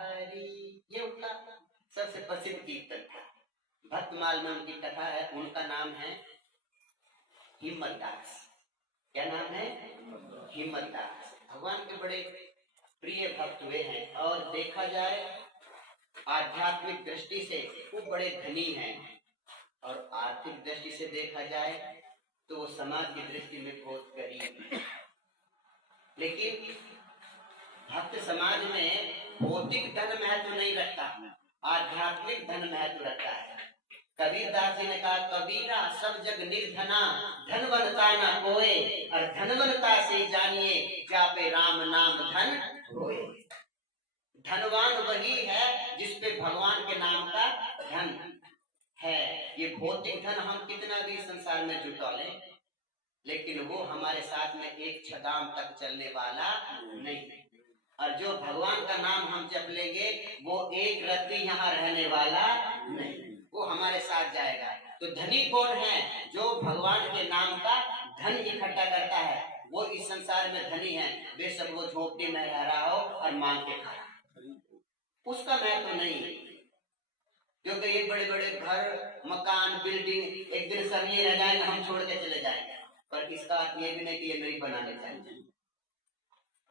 ये उनका सबसे प्रसिद्ध कीर्तन था। भक्तमाल में उनकी कथा है। उनका नाम है हिम्मतदास। क्या नाम है? हिम्मतदास। भगवान के बड़े प्रिय भक्त हुए हैं और देखा जाए आध्यात्मिक दृष्टि से वो बड़े धनी हैं और आर्थिक दृष्टि से देखा जाए तो वो समाज की दृष्टि में बहुत गरीब है। लेकिन भक्त समाज में भौतिक धन महत्व नहीं रखता, आध्यात्मिक धन महत्व रखता है। कबीरदास जी ने कहा, कबीरा सब जग निर्धना, धनवनता न कोय, और धनवनता से जानिए जापे राम नाम धन होए। धनवान वही है जिसपे भगवान के नाम का धन है। ये भौतिक धन हम कितना भी संसार में जुटा लें, लेकिन वो हमारे साथ में एक छदाम तक चलने वाला नहीं। और जो भगवान का नाम हम जप लेंगे वो एक रत्ती यहाँ रहने वाला नहीं, वो हमारे साथ जाएगा। तो धनी कौन है? जो भगवान के नाम का धन इकट्ठा करता है, वो इस संसार में धनी है। बेशक वो झोपड़ी में रह रहा हो और मांग के खा रहा हो, उसका महत्व तो नहीं। क्योंकि ये बड़े बड़े घर, मकान, बिल्डिंग एक दिन सब ये रह जाएंगे, हम छोड़ के चले जाएंगे। पर इसका अर्थ ये भी नहीं कि ये नहीं बनाने चाहिए,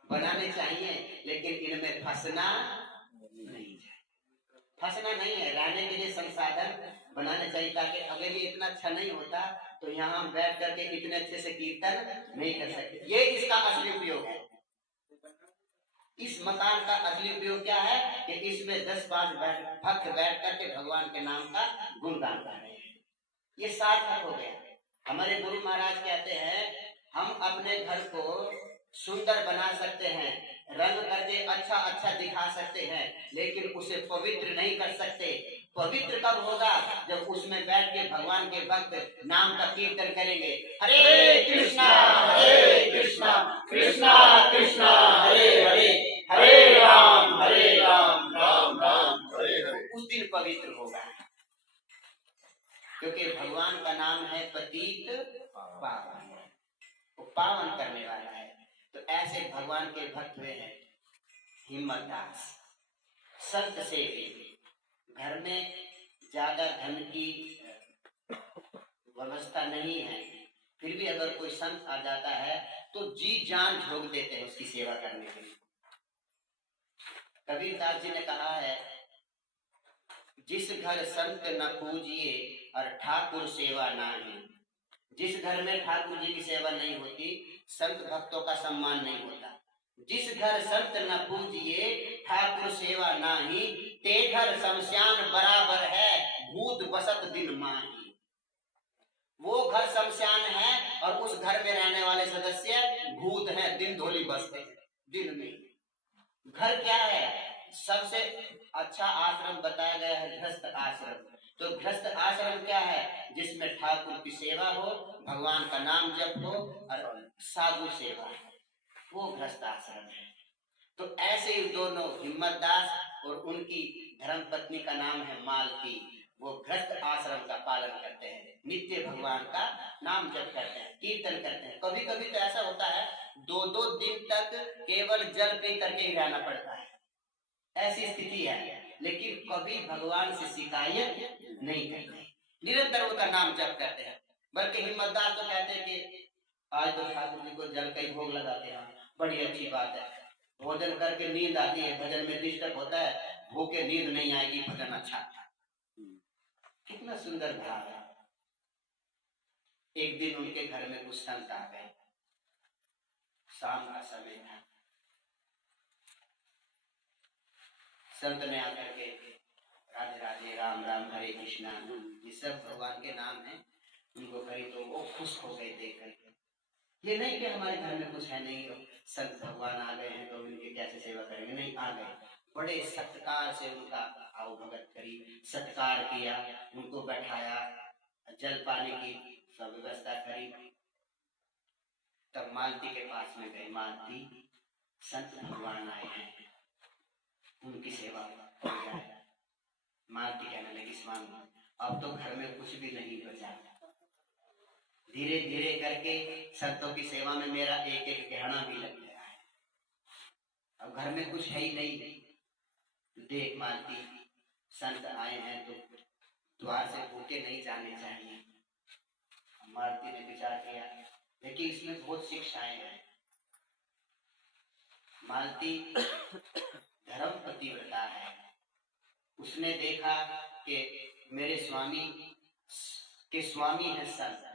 बनाने चाहिए, लेकिन इनमें फंसना नहीं चाहिए। फंसना नहीं है, रहने के लिए संसाधन बनाने चाहिए, ताकि अगर ये इतना अच्छा नहीं होता तो यहाँ हम बैठ करके इतने अच्छे से कीर्तन नहीं कर सकते। ये इसका असली उपयोग है। इस मकान का असली उपयोग क्या है कि इसमें 10-5 भक्त बैठ करके भगवान के नाम का गुणगान कर रहे हैं। ये सार्थक हो गया। हमारे गुरु महाराज कहते हैं, हम अपने घर को सुंदर बना सकते हैं, रंग करके अच्छा अच्छा दिखा सकते हैं, लेकिन उसे पवित्र नहीं कर सकते। पवित्र कब होगा? जब उसमें बैठ के भगवान के भक्त नाम का कीर्तन करेंगे। हरे कृष्णा कृष्णा कृष्णा हरे हरे, हरे राम राम राम हरे हरे। उस दिन पवित्र होगा, क्योंकि भगवान का नाम है पतित पावन, वो पावन करने वाला है। तो ऐसे भगवान के भक्त हुए हैं हिम्मतदास। संत से घर में ज्यादा धन की व्यवस्था नहीं है, फिर भी अगर कोई संत आ जाता है तो जी जान झोंक देते हैं उसकी सेवा करने के लिए। कबीरदास जी ने कहा है, जिस घर संत न पूजिए और ठाकुर सेवा नाही। जिस घर में ठाकुर जी की सेवा नहीं होती, संत भक्तों का सम्मान नहीं होता। जिस घर संत न पूजिए ठाकुर सेवा नाही, ते घर शमशान बराबर है, भूत बसत दिन माही। वो घर शमशान है और उस घर में रहने वाले सदस्य भूत हैं, दिन धोली बसते हैं दिन में। घर क्या है? सबसे अच्छा आश्रम बताया गया है गृहस्थ आश्रम। तो गृहस्थ आश्रम क्या है? जिसमें ठाकुर की सेवा हो, भगवान का नाम जप हो और साधु सेवा है, वो गृहस्थ आश्रम है। तो ऐसे ही दोनों हिम्मतदास और उनकी धर्मपत्नी का नाम है मालती, वो गृहस्थ आश्रम का पालन करते हैं, नित्य भगवान का नाम जप करते हैं, कीर्तन करते हैं। कभी कभी तो ऐसा होता है 2-2 दिन तक केवल जल पी करके ही रहना पड़ता है, ऐसी स्थिति है। लेकिन कभी भगवान से शिकायत नहीं करते, निरंतर उनका नाम जप करते हैं। बल्कि हिम्मतदास तो कहते हैं कि आज तो ठाकुर जी को जल का ही भोग लगाते हैं, बड़ी अच्छी बात है। भोजन करके नींद आती है, भजन में डिस्टर्ब होता है, भूखे नींद नहीं आएगी, भजन अच्छा था। कितना सुंदर भाव है। एक दिन उनके घर में कुछ संत आ गए, शाम का समय था। संत ने आकर के राधे राधे, राम राम, हरे कृष्णा, ये सब भगवान के नाम है, उनको कही तो वो खुश हो गए देख करके। ये नहीं कि हमारे घर में कुछ है नहीं, संत भगवान आ गए हैं तो उनकी कैसे सेवा करेंगे, नहीं, आ गए। बड़े सत्कार से उनका आओ भगत करी, सत्कार किया, उनको बैठाया, जल पानी की सब व्यवस्था करी। तब मालती के पास में गए, मालती संत भगवान आए हैं, उनकी सेवा हो जाए। मालती कहने लगी, स्वामी अब तो घर में कुछ भी नहीं बचा, धीरे धीरे करके संतों की सेवा में मेरा एक एक गहना भी लग गया है, अब घर में कुछ है ही नहीं, देख मालती, संत आए हैं तो द्वार से भूखे नहीं जाने चाहिए। मालती ने विचार किया, लेकिन इसमें बहुत शिक्षाएं हैं। मालती धर्म पतिव्रता है। उसने देखा कि मेरे स्वामी के स्वामी है संत,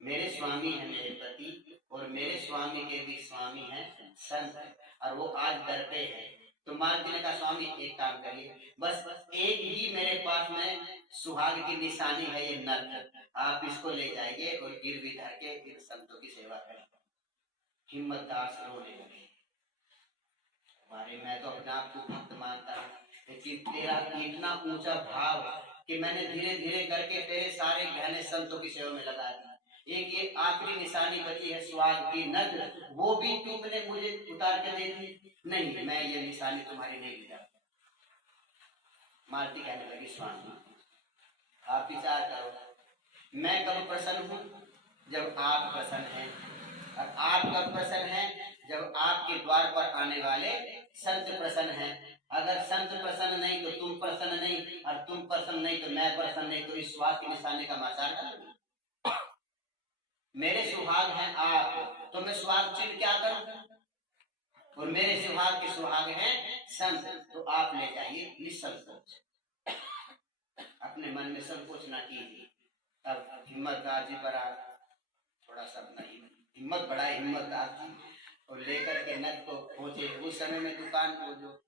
मेरे स्वामी है मेरे पति, और मेरे स्वामी के भी स्वामी है संत, और वो आज दर पे है। तो मालती ने कहा, स्वामी एक काम करिए, बस एक ही मेरे पास में सुहाग की निशानी है, ये नर, आप इसको ले जाइए और गिरवी धर के इन संतों की सेवा करें। हिम्मतदार रोने लगे, मैं तो अपने आप को भक्त मानता हूँ, लेकिन तेरा इतना ऊंचा भाव कि मैंने धीरे धीरे करके तेरे सारे गहने संतों की सेवा में लगा दिए। एक ये आखिरी निशानी बची है स्वाग की नग, वो भी तुमने मुझे उतार के दे दी। नहीं, मैं ये निशानी तुम्हारी नहीं ली जाती। मालती कहने लगी, स्वामी आप विचार करो, मैं कब प्रसन्न हूँ? जब आप प्रसन्न हैं। और आप कब प्रसन्न हैं? जब आपके द्वार पर आने वाले संत प्रसन्न हैं। अगर संत प्रसन्न नहीं तो तुम प्रसन्न नहीं, और तुम प्रसन्न नहीं तो मैं प्रसन्न नहीं, तो इस स्वाद के निशाने का माचार कर। मेरे सुहाग हैं आप, तो मैं स्वाद चिन्ह क्या करूं? और मेरे सुहाग के सुहाग हैं संत, तो आप ले जाइए निसंकोच, अपने मन में संकोच ना कीजिए। अब हिम्मतदार जी बड़ा थोड़ा सा नहीं, हिम्मत बड़ा हिम्मतदार जी, और लेकर के नद को पहुंचे। उस समय में दुकान को जो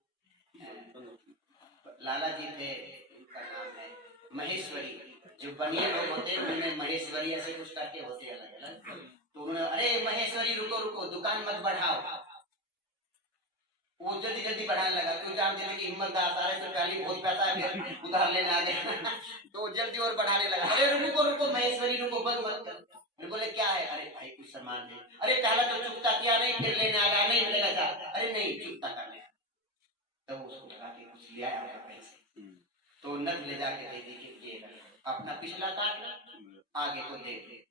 लाला जी थे, उनका नाम है महेश्वरी, जो बनिए लोग होते हैं उनमें महेश्वरी ऐसे कुछ करके होते हैं अलग अलग। तो उन्होंने, अरे महेश्वरी रुको रुको, दुकान मत बढ़ाओ। वो जल्दी जल्दी बढ़ाने लगा, क्यों जानते थे कि हिम्मतदार सारे तो पहले बहुत पैसा है, फिर उधार लेने आ गया तो जल्दी और बढ़ाने लगा। अरे रुको रुको महेश्वरी रुको, बंद मत कर। बोले क्या है? अरे भाई कुछ सामान दे। अरे पहला तो चुकता किया नहीं, फिर लेने आ गया, नहीं मिलेगा जा। अरे नहीं, चुकता करने। तब उसको लगा के कुछ लिया है पैसे, तो नद ले जाके दे दी कि ये अपना पिछला काट, आगे को दे दे।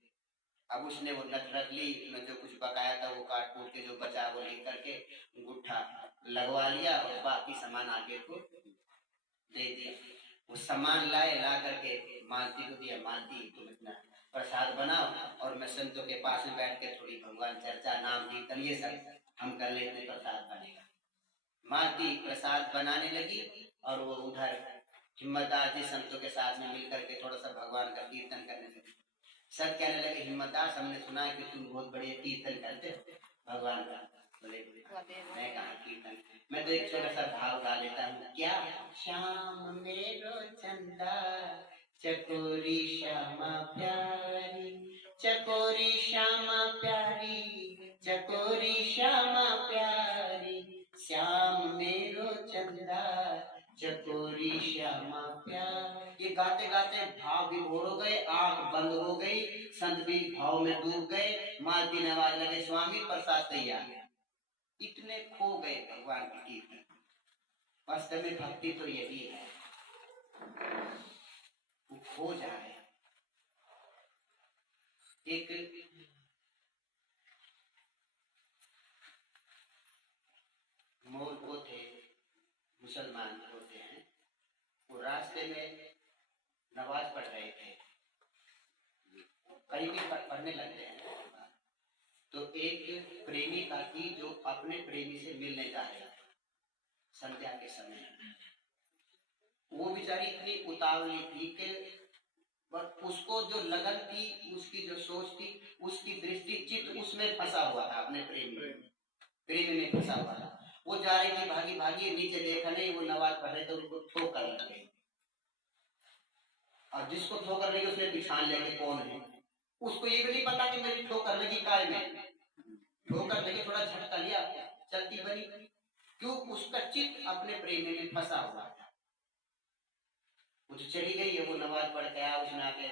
अब उसने वो नथ रख ली, उसमें जो कुछ बकाया था वो काट कूट के जो बचा वो लिख करके गुट्ठा लगवा लिया, और बाकी सामान आगे को दे दिया। वो सामान लाए, ला करके मालती को दिया, मालती तुम इतना प्रसाद बनाओ, और मैं संतों के पास में बैठ के थोड़ी भगवान चर्चा, नाम कीर्तन ये सब हम कर लेते, प्रसाद बनेगा। मालती प्रसाद बनाने लगी, और वो उधर हिम्मतदार जी संतों के साथ में मिलकर के थोड़ा सा भगवान का कीर्तन करने लगे। सब कहने लगे, हिम्मतदार हमने सुना है कि तुम बहुत बड़े कीर्तन करते हो भगवान का। बोले मैं कहा कीर्तन, मैं तो एक छोटा सा भाव गा लेता हूँ। क्या? श्याम मेरो चंदा चकोरी श्यामा प्यारी, चकोरी श्यामा प्यारी, चकोरी श्यामा प्यारी, श्याम मेरो चंदा चकोरी श्यामा प्यार। ये गाते गाते भाव विभोर हो गए, आंख बंद हो गई, संत भी भाव में डूब गए। मालती ने आवाज लगे, स्वामी प्रसाद तैयार। इतने खो गए भगवान की कीर्तन। वास्तव में भक्ति तो यही है, वो खो जाए। एक मोल वो थे, मुसलमान होते हैं, वो रास्ते में नमाज पढ़ रहे थे, कहीं भी पढ़ने लगते हैं। तो एक प्रेमिका थी जो अपने प्रेमी से मिलने जा रही थी संध्या के समय। वो बेचारी इतनी उतावली थी कि उसको जो लगन थी, उसकी जो सोच थी, उसकी दृष्टि चित्त उसमें फंसा हुआ था, अपने प्रेमी में फंसा हुआ था। वो जा रही थी भागी भागी, नीचे देखा नहीं, वो नमाज पढ़ रहे थे, उनको ठोकर लग गई। और जिसको ठोकर लगी उसने पहचान लिया कि कौन है। उसको ये भी नहीं पता कि मेरी ठोकर लगी काय में, ठोकर लगी, थोड़ा झटका लिया, चलती बनी। क्यों? उसका चित्त अपने प्रेमी में फंसा हुआ था। वो तो चली गई है, वो नमाज पढ़ के आया, उसने आके